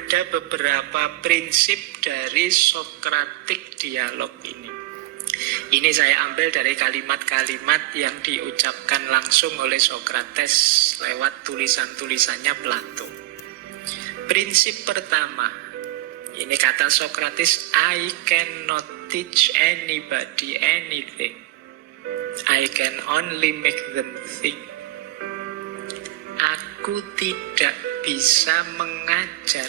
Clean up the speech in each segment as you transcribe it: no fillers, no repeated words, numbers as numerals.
ada beberapa prinsip dari Socratic dialog ini. Ini saya ambil dari kalimat-kalimat yang diucapkan langsung oleh Socrates lewat tulisan-tulisannya Plato. Prinsip pertama, ini kata Socrates, I cannot teach anybody anything. I can only make them think. Aku tidak bisa mengajar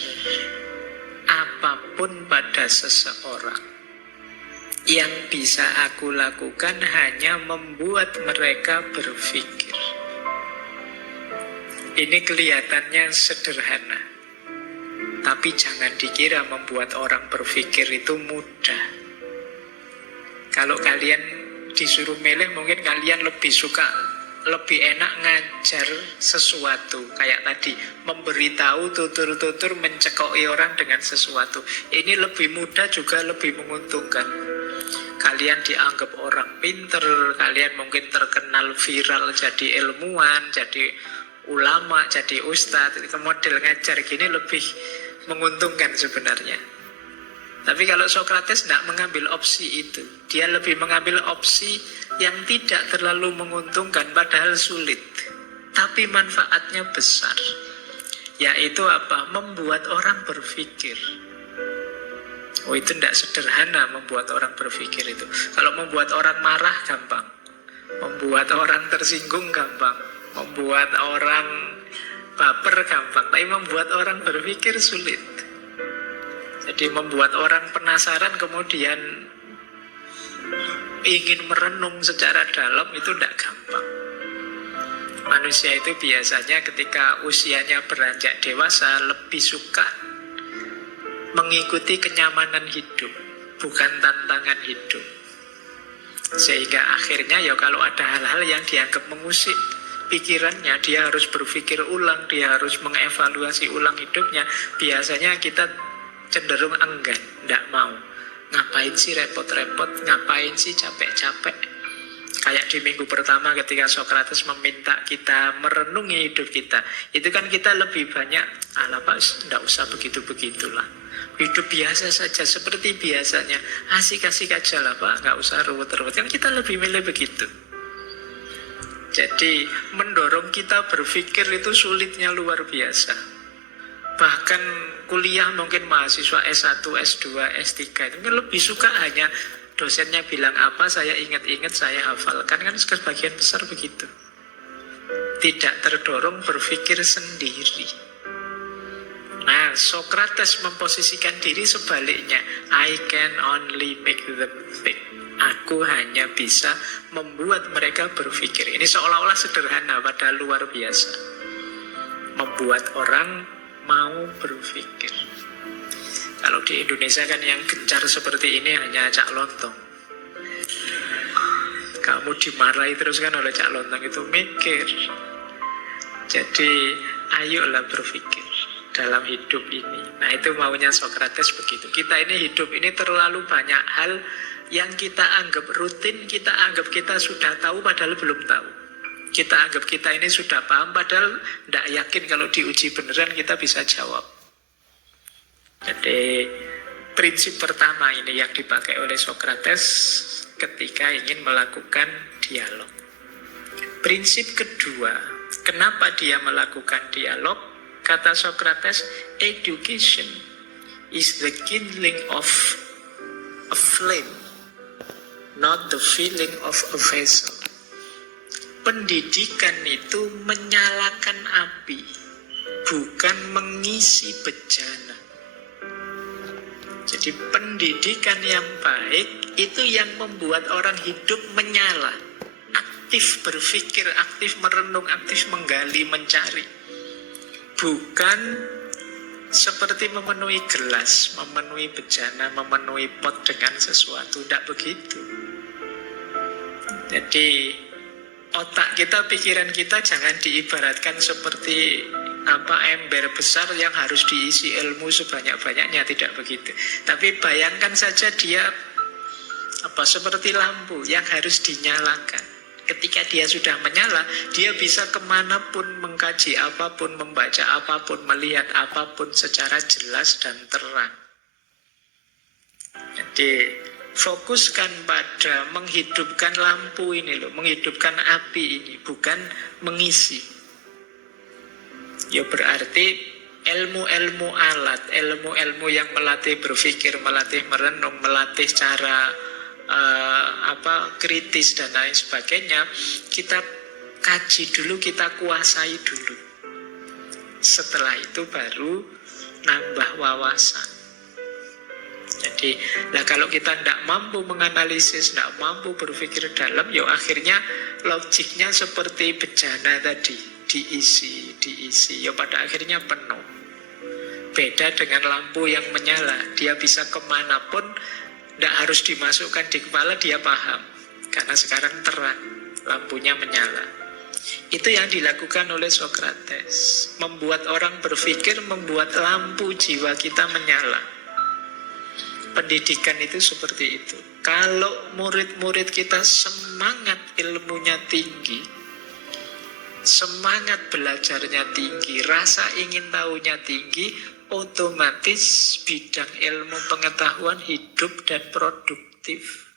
apapun pada seseorang. Yang bisa aku lakukan hanya membuat mereka berpikir. Ini kelihatannya sederhana, tapi jangan dikira membuat orang berpikir itu mudah. Kalau kalian disuruh milih, mungkin kalian lebih enak ngajar sesuatu. Kayak tadi, memberitahu tutur-tutur, mencekoki orang dengan sesuatu. Ini lebih mudah juga lebih menguntungkan. Kalian dianggap orang pinter, kalian mungkin terkenal viral jadi ilmuwan, jadi ulama, jadi ustadz. Itu model ngajar gini lebih menguntungkan sebenarnya. Tapi kalau Socrates tidak mengambil opsi itu, dia lebih mengambil opsi yang tidak terlalu menguntungkan padahal sulit, tapi manfaatnya besar. Yaitu apa? Membuat orang berpikir. Oh, itu tidak sederhana membuat orang berpikir itu. Kalau membuat orang marah gampang, membuat orang tersinggung gampang, membuat orang baper gampang, tapi membuat orang berpikir sulit. Jadi membuat orang penasaran kemudian ingin merenung secara dalam itu tidak gampang. Manusia itu biasanya ketika usianya beranjak dewasa lebih suka mengikuti kenyamanan hidup, bukan tantangan hidup. Sehingga akhirnya ya kalau ada hal-hal yang dianggap mengusik pikirannya, dia harus berpikir ulang, dia harus mengevaluasi ulang hidupnya. Biasanya kita cenderung enggan, tidak mau. Ngapain sih repot-repot, ngapain sih capek-capek. Kayak di minggu pertama ketika Socrates meminta kita merenungi hidup kita, itu kan kita lebih banyak, alah Pak, tidak usah begitu-begitulah. Hidup biasa saja, seperti biasanya. Asik-asik aja lah Pak, nggak usah ruwet-ruwet. Kan kita lebih milih begitu. Jadi mendorong kita berpikir itu sulitnya luar biasa. Bahkan kuliah mungkin mahasiswa S1, S2, S3 itu lebih suka hanya dosennya bilang apa, saya ingat-ingat, saya hafalkan. Kan sebagian besar begitu. Tidak terdorong berpikir sendiri. Nah, Socrates memposisikan diri sebaliknya. I can only make them think. Aku hanya bisa membuat mereka berpikir. Ini seolah-olah sederhana, padahal luar biasa. Membuat orang mau berpikir. Kalau di Indonesia kan yang gencar seperti ini hanya Cak Lontong. Kamu dimarahi terus kan oleh Cak Lontong, itu mikir. Jadi ayolah berpikir dalam hidup ini. Nah, itu maunya Socrates begitu. Kita ini hidup ini terlalu banyak hal yang kita anggap rutin, kita anggap kita sudah tahu padahal belum tahu. Kita anggap kita ini sudah paham padahal tidak yakin kalau diuji beneran kita bisa jawab. Jadi prinsip pertama ini yang dipakai oleh Socrates ketika ingin melakukan dialog. Prinsip kedua, kenapa dia melakukan dialog? Kata Socrates, education is the kindling of a flame, not the filling of a vessel. Pendidikan itu menyalakan api, bukan mengisi bejana. Jadi pendidikan yang baik itu yang membuat orang hidup menyala, aktif berpikir, aktif merenung, aktif menggali, mencari. Bukan seperti memenuhi gelas, memenuhi bejana, memenuhi pot dengan sesuatu. Tidak begitu. Jadi otak kita, pikiran kita jangan diibaratkan seperti ember besar yang harus diisi ilmu sebanyak-banyaknya. Tidak begitu. Tapi bayangkan saja dia seperti lampu yang harus dinyalakan. Ketika dia sudah menyala, dia bisa kemanapun, mengkaji apapun, membaca apapun, melihat apapun secara jelas dan terang. Jadi fokuskan pada menghidupkan lampu ini loh, menghidupkan api ini, bukan mengisi. Ya berarti ilmu-ilmu alat, ilmu-ilmu yang melatih berpikir, melatih merenung, melatih cara kritis dan lain sebagainya, kita kaji dulu, kita kuasai dulu. Setelah itu baru nambah wawasan. Jadi, kalau kita tidak mampu menganalisis, tidak mampu berpikir dalam, ya akhirnya logiknya seperti bejana tadi, diisi, ya pada akhirnya penuh. Beda dengan lampu yang menyala, dia bisa kemanapun, tidak harus dimasukkan di kepala, dia paham. Karena sekarang terang, lampunya menyala. Itu yang dilakukan oleh Sokrates. Membuat orang berpikir, membuat lampu jiwa kita menyala. Pendidikan itu seperti itu. Kalau murid-murid kita semangat ilmunya tinggi, semangat belajarnya tinggi, rasa ingin tahunya tinggi, otomatis bidang ilmu pengetahuan hidup dan produktif.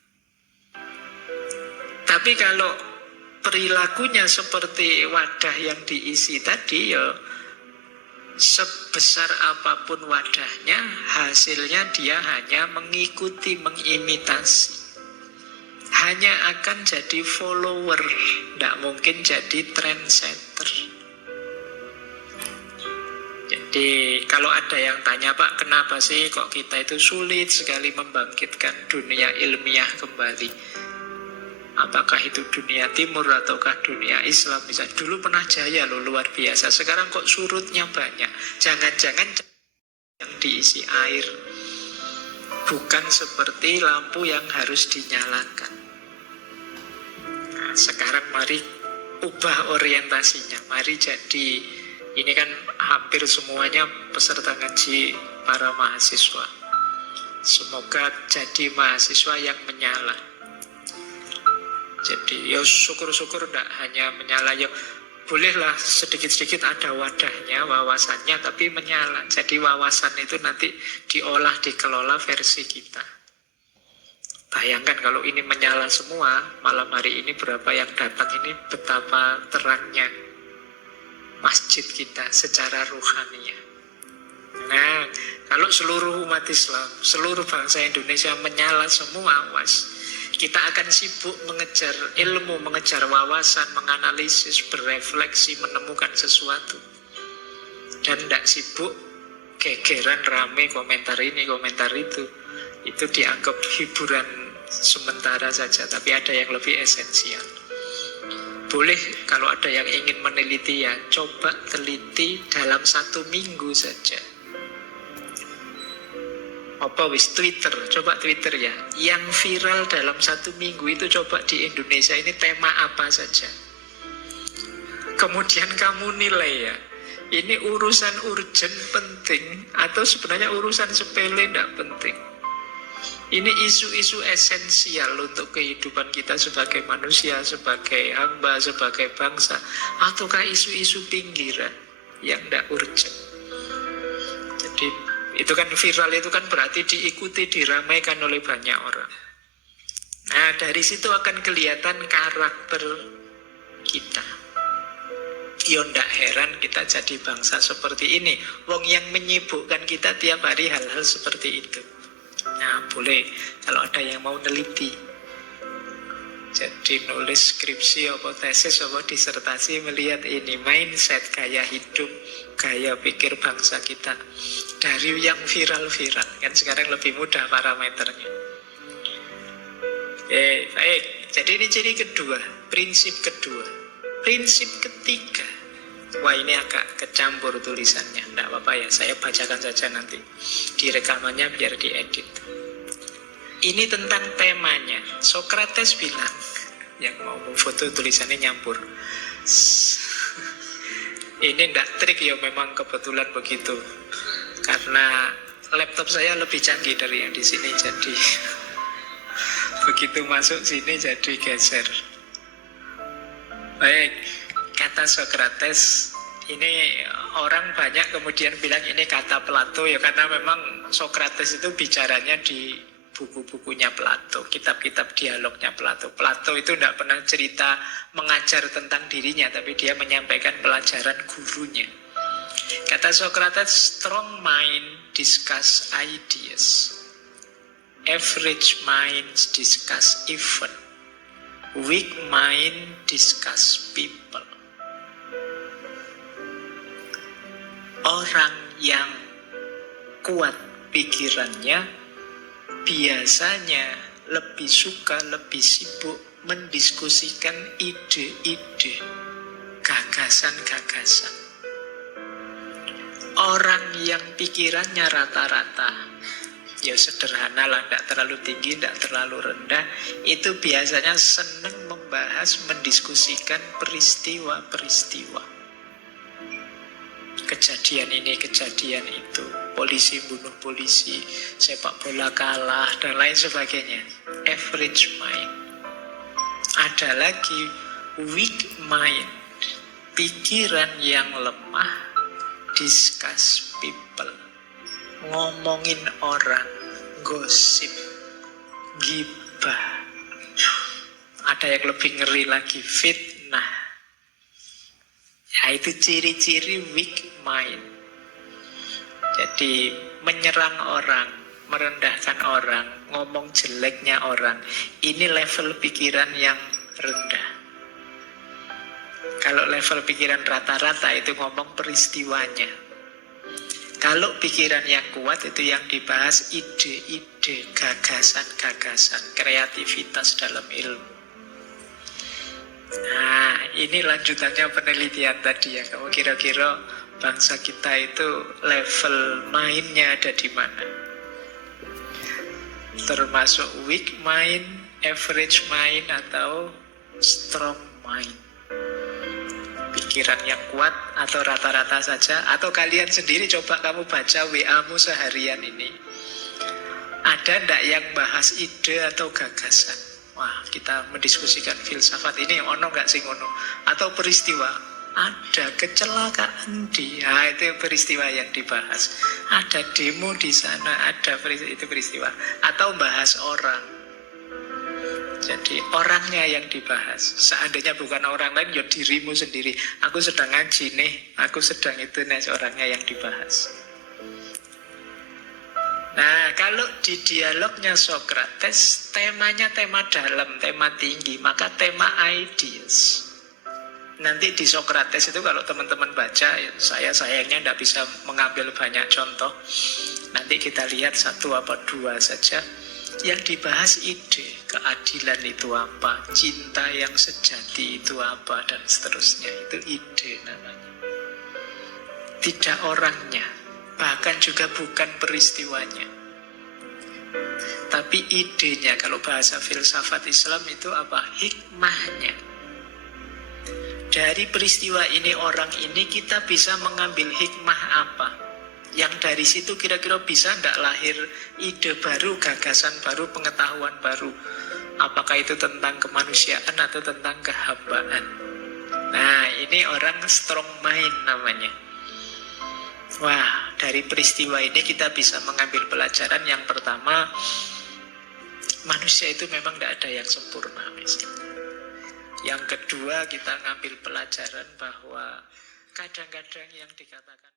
Tapi kalau perilakunya seperti wadah yang diisi tadi, ya sebesar apapun wadahnya, hasilnya dia hanya mengikuti, mengimitasi. Hanya akan jadi follower, tidak mungkin jadi trendsetter. Jadi kalau ada yang tanya, Pak, kenapa sih kok kita itu sulit sekali membangkitkan dunia ilmiah kembali? Apakah itu dunia timur ataukah dunia Islam? Misalnya dulu pernah jaya loh, luar biasa. Sekarang kok surutnya banyak. Jangan-jangan yang diisi air, bukan seperti lampu yang harus dinyalakan. Nah, sekarang mari ubah orientasinya. Mari jadi, ini kan hampir semuanya peserta ngaji para mahasiswa. Semoga jadi mahasiswa yang menyala. Jadi ya syukur-syukur tidak hanya menyala, ya bolehlah sedikit-sedikit ada wadahnya, wawasannya, tapi menyala. Jadi wawasan itu nanti diolah, dikelola versi kita. Bayangkan kalau ini menyala semua, malam hari ini berapa yang datang, ini betapa terangnya masjid kita secara ruhaniah. Nah, kalau seluruh umat Islam, seluruh bangsa Indonesia menyala semua, kita akan sibuk mengejar ilmu, mengejar wawasan, menganalisis, berefleksi, menemukan sesuatu. Dan tidak sibuk gegeran rame komentar ini, komentar itu. Itu dianggap hiburan sementara saja, tapi ada yang lebih esensial. Boleh kalau ada yang ingin meneliti, ya coba teliti dalam 1 minggu saja. Twitter, coba Twitter ya. Yang viral dalam 1 minggu itu coba di Indonesia ini tema apa saja. Kemudian kamu nilai ya, ini urusan urgent penting atau sebenarnya urusan sepele tidak penting. Ini isu-isu esensial untuk kehidupan kita sebagai manusia, sebagai hamba, sebagai bangsa, ataukah isu-isu pinggiran yang tidak urgent. Jadi itu kan viral, itu kan berarti diikuti, diramaikan oleh banyak orang. Nah, dari situ akan kelihatan karakter kita. Ya ndak heran kita jadi bangsa seperti ini. Wong yang menyibukkan kita tiap hari hal-hal seperti itu. Nah, boleh kalau ada yang mau neliti. Jadi nulis skripsi apa tesis apa disertasi melihat ini mindset, gaya hidup, gaya pikir bangsa kita dari yang viral-viral. Kan sekarang lebih mudah parameternya. Baik. Jadi ini ciri kedua, prinsip kedua. Prinsip ketiga. Wah, ini agak kecampur tulisannya. Tidak apa-apa ya, saya bacakan saja nanti di rekamannya biar diedit. Ini tentang temanya. Sokrates bilang, yang mau foto tulisannya nyampur. Ini tidak trik ya, memang kebetulan begitu. Karena laptop saya lebih canggih dari yang di sini, jadi begitu masuk sini jadi geser. Baik, kata Socrates ini orang banyak kemudian bilang ini kata Plato ya karena memang Socrates itu bicaranya di buku-bukunya Plato, kitab-kitab dialognya Plato. Plato itu tidak pernah cerita mengajar tentang dirinya, tapi dia menyampaikan pelajaran gurunya. Kata Socrates, strong mind discuss ideas, average minds discuss event, weak mind discuss people. Orang yang kuat pikirannya biasanya lebih suka, lebih sibuk mendiskusikan ide-ide, gagasan-gagasan. Orang yang pikirannya rata-rata, ya sederhana lah, tidak terlalu tinggi, tidak terlalu rendah, itu biasanya senang membahas, mendiskusikan peristiwa-peristiwa. Kejadian ini, kejadian itu, polisi bunuh polisi, sepak bola kalah, dan lain sebagainya. Average mind. Ada lagi weak mind, pikiran yang lemah, discuss people, ngomongin orang, gosip, gibah. Ada yang lebih ngeri lagi, fitnah. Nah, itu ciri-ciri weak mind. Jadi menyerang orang, merendahkan orang, ngomong jeleknya orang. Ini level pikiran yang rendah. Kalau level pikiran rata-rata itu ngomong peristiwanya. Kalau pikiran yang kuat itu yang dibahas ide-ide, gagasan-gagasan, kreativitas dalam ilmu. Nah, ini lanjutannya penelitian tadi ya. Kamu kira-kira bangsa kita itu level mainnya ada di mana? Termasuk weak mind, average mind, atau strong mind? Pikiran yang kuat atau rata-rata saja? Atau kalian sendiri coba kamu baca WA-mu seharian ini. Ada ndak yang bahas ide atau gagasan? Wah, kita mendiskusikan filsafat ini ono nggak sih ngono? Atau peristiwa? Ada kecelakaan itu peristiwa yang dibahas. Ada demo di sana, ada itu peristiwa. Atau bahas orang. Jadi orangnya yang dibahas. Seandainya bukan orang lain, ya dirimu sendiri. Aku sedang ngaji nih, aku sedang itu nih, orangnya yang dibahas. Nah, kalau di dialognya Socrates, temanya tema dalam, tema tinggi, maka tema ideas. Nanti di Socrates itu kalau teman-teman baca, ya saya sayangnya tidak bisa mengambil banyak contoh. Nanti kita lihat satu apa dua saja. Yang dibahas ide, keadilan itu apa, cinta yang sejati itu apa, dan seterusnya. Itu ide namanya. Tidak orangnya. Bahkan juga bukan peristiwanya, tapi idenya. Kalau bahasa filsafat Islam itu apa? Hikmahnya. Dari peristiwa ini, orang ini, kita bisa mengambil hikmah apa? Yang dari situ kira-kira bisa tidak lahir ide baru, gagasan baru, pengetahuan baru. Apakah itu tentang kemanusiaan atau tentang kehambaan? Nah, ini orang strong mind namanya. Wah, dari peristiwa ini kita bisa mengambil pelajaran. Yang pertama, manusia itu memang tidak ada yang sempurna. Yang kedua, kita ngambil pelajaran bahwa kadang-kadang yang dikatakan